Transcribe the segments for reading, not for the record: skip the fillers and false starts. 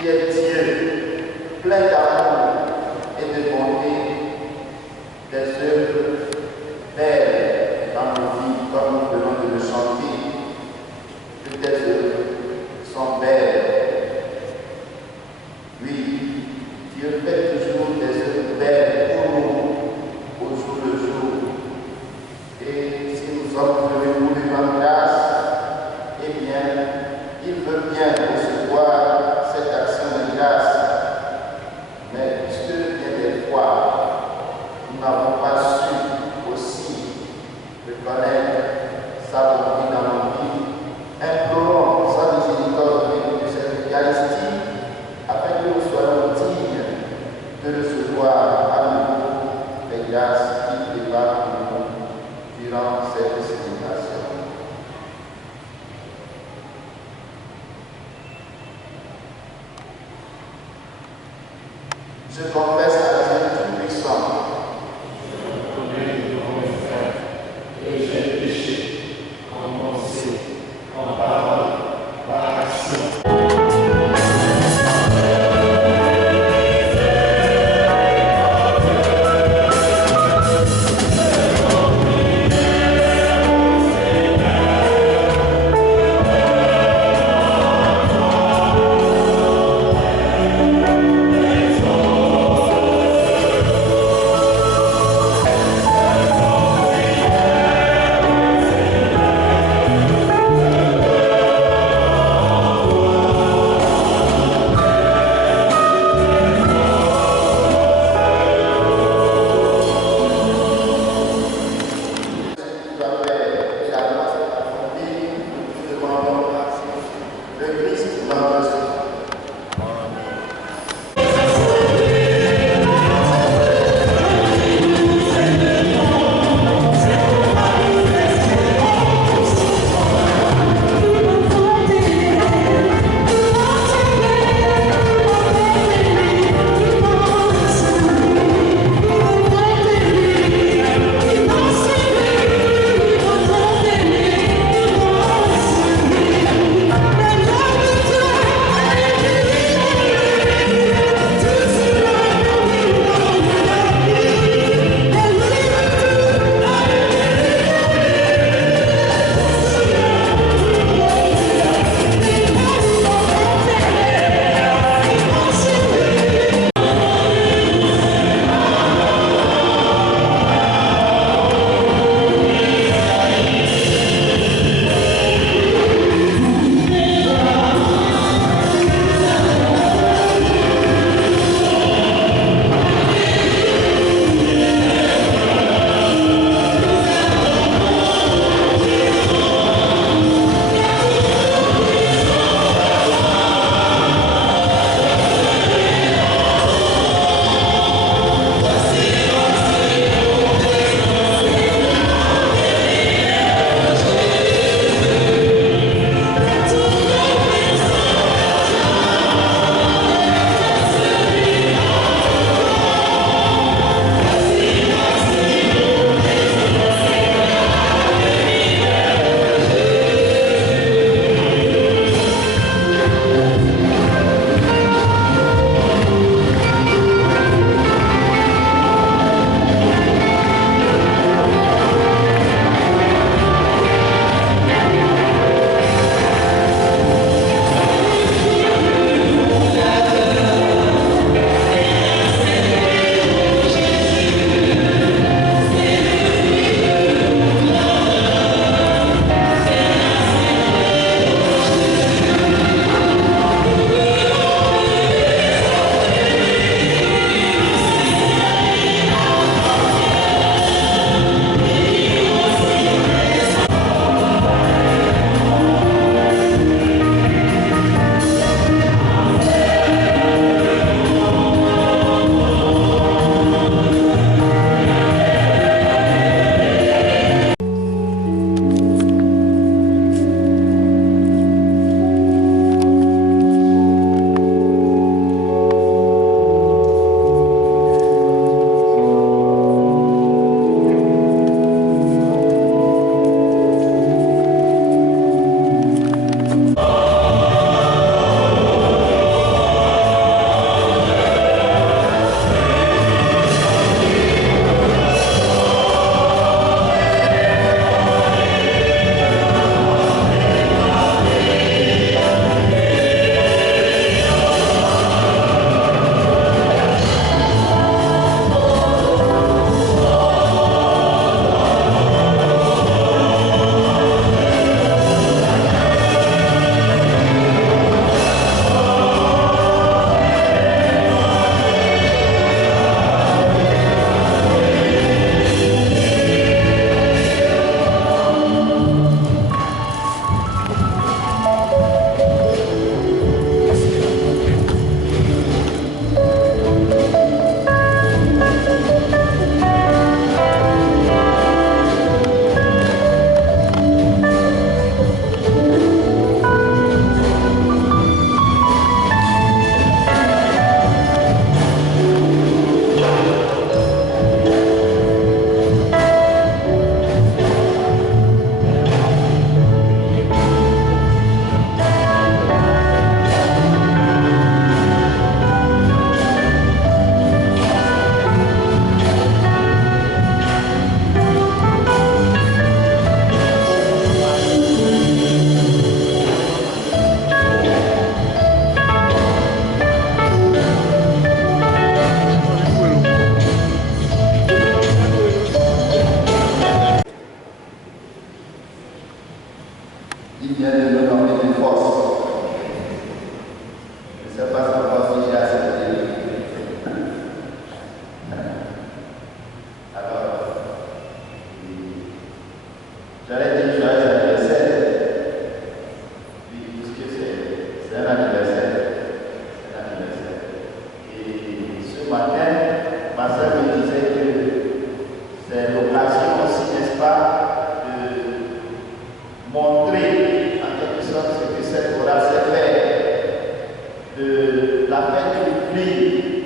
qui est Dieu, plein d'amour et de bonté, des œuvres belles dans nos vies, comme nous venons de le chanter, que tes œuvres sont belles. Oui, Dieu fait toujours des œuvres belles pour nous, au jour le jour. Et si nous sommes venus pour lui rendre grâce, eh bien, il veut bien recevoir cette action de grâce. Mais puisque bien des fois, nous n'avons pas su aussi reconnaître sa bonté dans nos vies, implorons sa miséricorde de cette Eucharistie, afin que nous soyons dignes de recevoir à nouveau les grâces qu'il prépare pour nous durant cette célébration. Je confesse à Dieu Tout-Puissant que j'ai péché en pensée, en parole, par action. sais pas si on va aussi accepter. Alors, j'allais dire joyeux anniversaire. Oui, puisque c'est un anniversaire. C'est un anniversaire. Et ce matin, ma soeur me disait que c'est l'occasion aussi, n'est-ce pas, de montrer en quelque sorte ce que cette aura sait faire, de la fête publique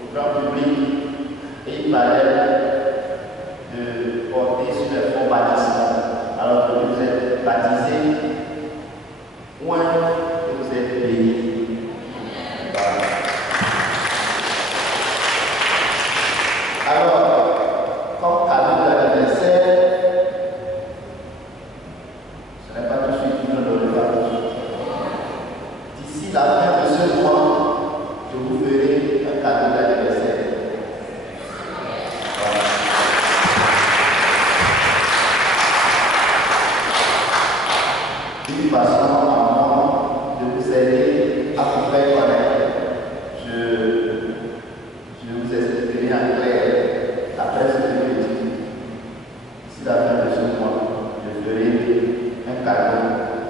au grand public, et il paraît de porter sur les fonds baptismaux. Alors que vous êtes baptisés, moins que vous êtes payés. Voilà. Alors, comme cadeau d'anniversaire, ce n'est pas tout de suite, nous ne l'aurons pas tout de suite. D'ici la fin de ce mois, je vous ferai un cadeau d'anniversaire. Voilà. D'une façon à moi de vous aider à vous faire connaître. Je vous expliquerai en clair après ce que je dis. D'ici la fin de ce mois, je ferai un cadeau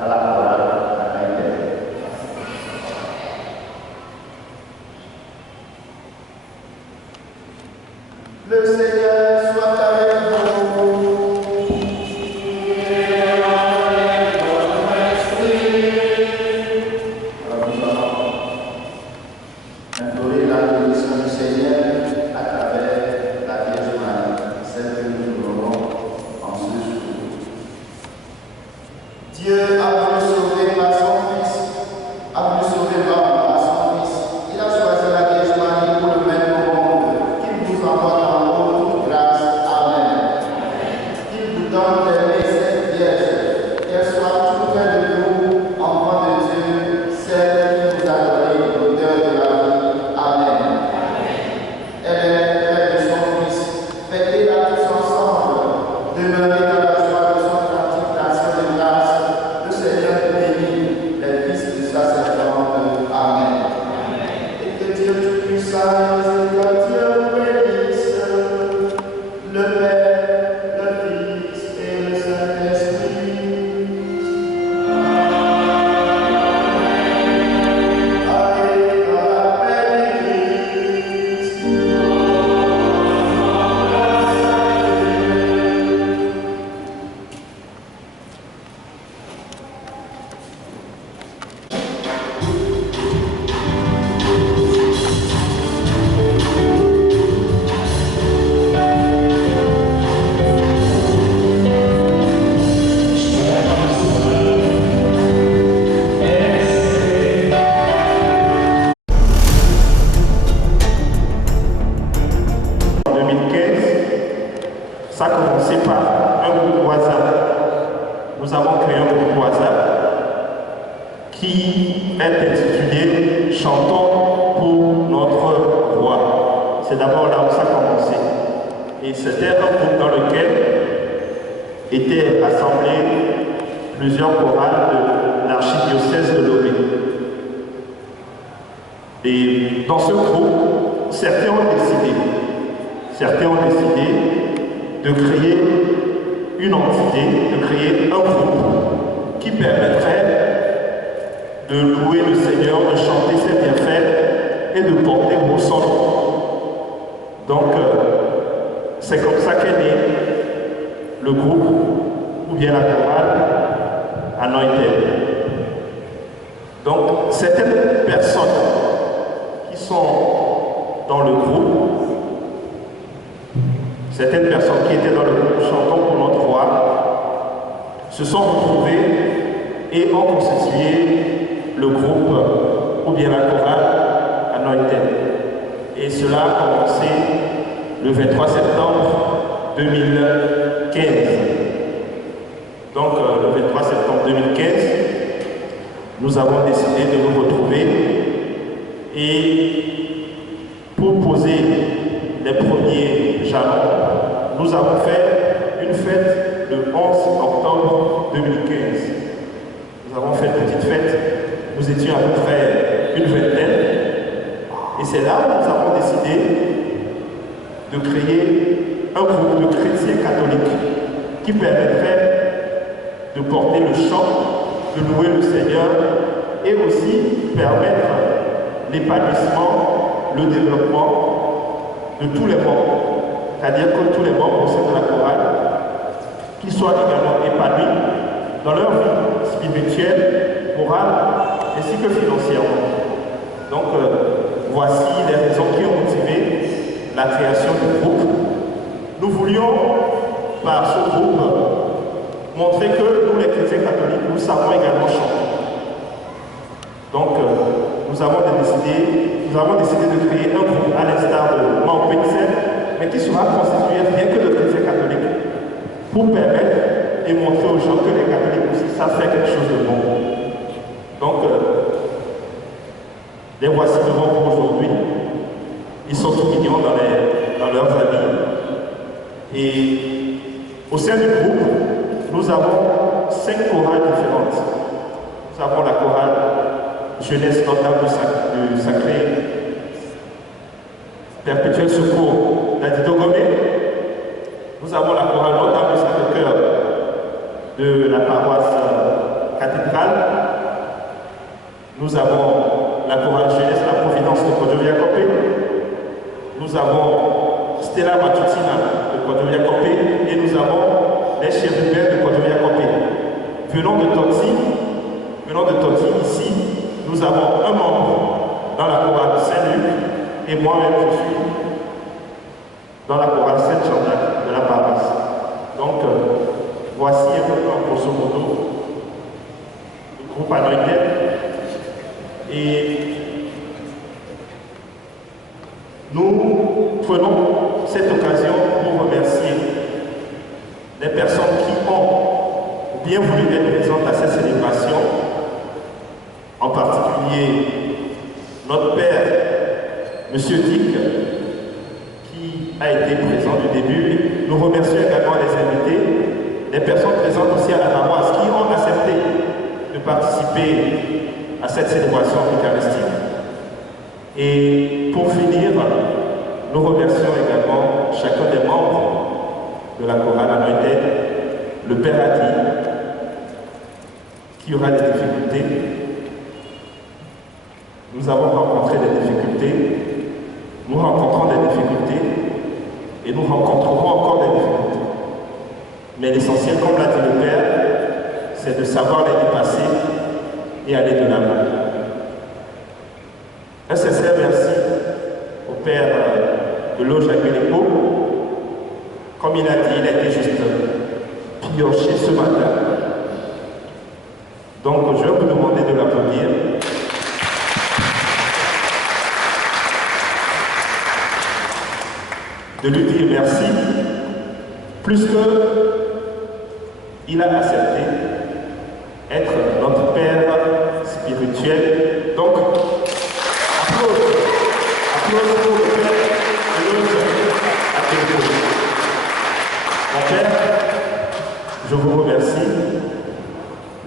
à la chorale à l'intérieur. Le Seigneur soit avec vous. Alors nous allons implorer la bénédiction du Seigneur à travers la Vierge Marie, celle que nous aurons en ce jour. Dieu a voulu sauver par son Fils, a voulu sauver l'homme par son Fils. Il a choisi la Vierge Marie pour le mettre au monde, qu'il vous envoie en haut toute grâce. Amen. Il vous donne d'aimer cette Vierge, qu'elle soit tout près de vous, enfant de Dieu, celle qui vous a donné l'odeur de la vie. Amen. Elle est près de son Fils. Fêtez-la tous ensemble. Demeurez dans la joie de son cantique d'action de grâce. Le Seigneur bénit les fils de sa servante. Amen. Et que Dieu Tout-Puissant et miséricordieux vous bénisse, le Père, le Fils et le Saint-Esprit. Allez dans la paix du Christ. En 2015, ça a commencé par un groupe WhatsApp. Nous avons créé un groupe WhatsApp qui est intitulé Chantons pour notre roi. C'est d'abord là où ça a commencé. Et c'était un groupe dans lequel étaient assemblés plusieurs chorales de l'archidiocèse de Lomé. Et dans ce groupe, certains ont décidé de créer une entité, de créer un groupe qui permettrait de louer le Seigneur, de chanter ses bienfaits et de porter au son nom. Donc, c'est comme ça qu'est né le groupe ou bien la chorale Anointed. Donc, certaines personnes qui sont dans le groupe, certaines personnes qui étaient dans le groupe Chantons pour notre roi se sont retrouvées et ont constitué le groupe ou bien la chorale Anointed. Et cela a commencé le 23 septembre 2015. Donc le 23 septembre 2015, nous avons décidé de nous retrouver et pour poser les premiers jalons, nous avons fait une fête le 11 octobre 2015. Nous avons fait une petite fête, nous étions à peu près une vingtaine. Et c'est là où nous avons décidé de créer un groupe de chrétiens catholiques qui permettrait de porter le chant, de louer le Seigneur et aussi permettre l'épanouissement, le développement de tous les membres. C'est-à-dire que tous les membres au sein de la chorale qui soient également épanouis dans leur vie spirituelle, morale, ainsi que financièrement. Donc, voici les raisons qui ont motivé la création du groupe. Nous voulions, par ce groupe, montrer que nous, les chrétiens catholiques, nous savons également chanter. Donc, nous avons décidé de créer un groupe à l'instar de Mount Pixel, mais qui sera constitué rien que de chrétiens catholiques, pour permettre et montrer aux gens que les catholiques aussi savent faire quelque chose de bon. Donc, les voici devant vous aujourd'hui. Ils sont tout mignons dans leurs habits. Et au sein du groupe, nous avons 5 chorales différentes. Nous avons la chorale Jeunesse Notre-Dame du Sacré Perpétuel Secours d'Adidogomé. Nous avons la chorale Notre-Dame du Sacré-Cœur de la paroisse cathédrale. Nous avons la chorale Jeunesse La Providence de Kodovia-Kopé. Nous avons Stella Matutina de Kodovia-Kopé et nous avons les chérubins de Kodovia-Kopé. Venant de Toti, ici, nous avons un membre dans la chorale Saint-Luc et moi-même je suis dans la chorale Saint-Jean-Jacques de la paroisse. Donc, voici un peu en grosso modo le groupe anointé. Et nous prenons cette occasion pour remercier les personnes qui ont bien voulu être présentes à cette célébration, en particulier notre père, M. Dick, qui a été présent du début. Nous remercions également les invités, les personnes présentes aussi à la paroisse qui ont accepté de participer à cette célébration eucharistique. Et pour finir, nous remercions également chacun des membres de la chorale anointée, le Père a dit qu'il y aura des difficultés. Nous avons rencontré des difficultés, nous rencontrons des difficultés et nous rencontrerons encore des difficultés. Mais l'essentiel, comme l'a dit le Père, c'est de savoir les dépasser et aller de l'avant. Un sincère merci au Père de Loge Aguiléco. Comme il a dit, il a été juste pioché ce matin. Donc je vais vous demander de l'applaudir. De lui dire merci, plus que il a accepté être notre Père spirituel. Donc, applause pour le Père de Loge Aguiléco. Mon Père, je vous remercie.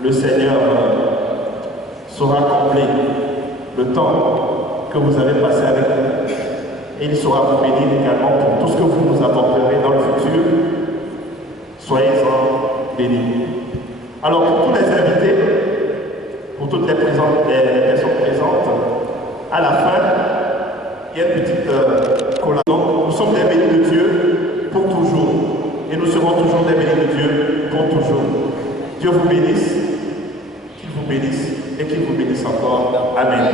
Le Seigneur saura combler le temps que vous avez passé avec nous. Et il saura vous bénir également pour tout ce que vous nous apporterez dans le futur. Soyez-en bénis. Alors pour tous les invités, pour toutes les personnes présentes, à la fin, il y a une petite collaboration. Nous sommes des bénis de Dieu pour toujours. Et nous serons toujours des bénis de Dieu pour toujours. Dieu vous bénisse, qu'il vous bénisse et qu'il vous bénisse encore. Amen.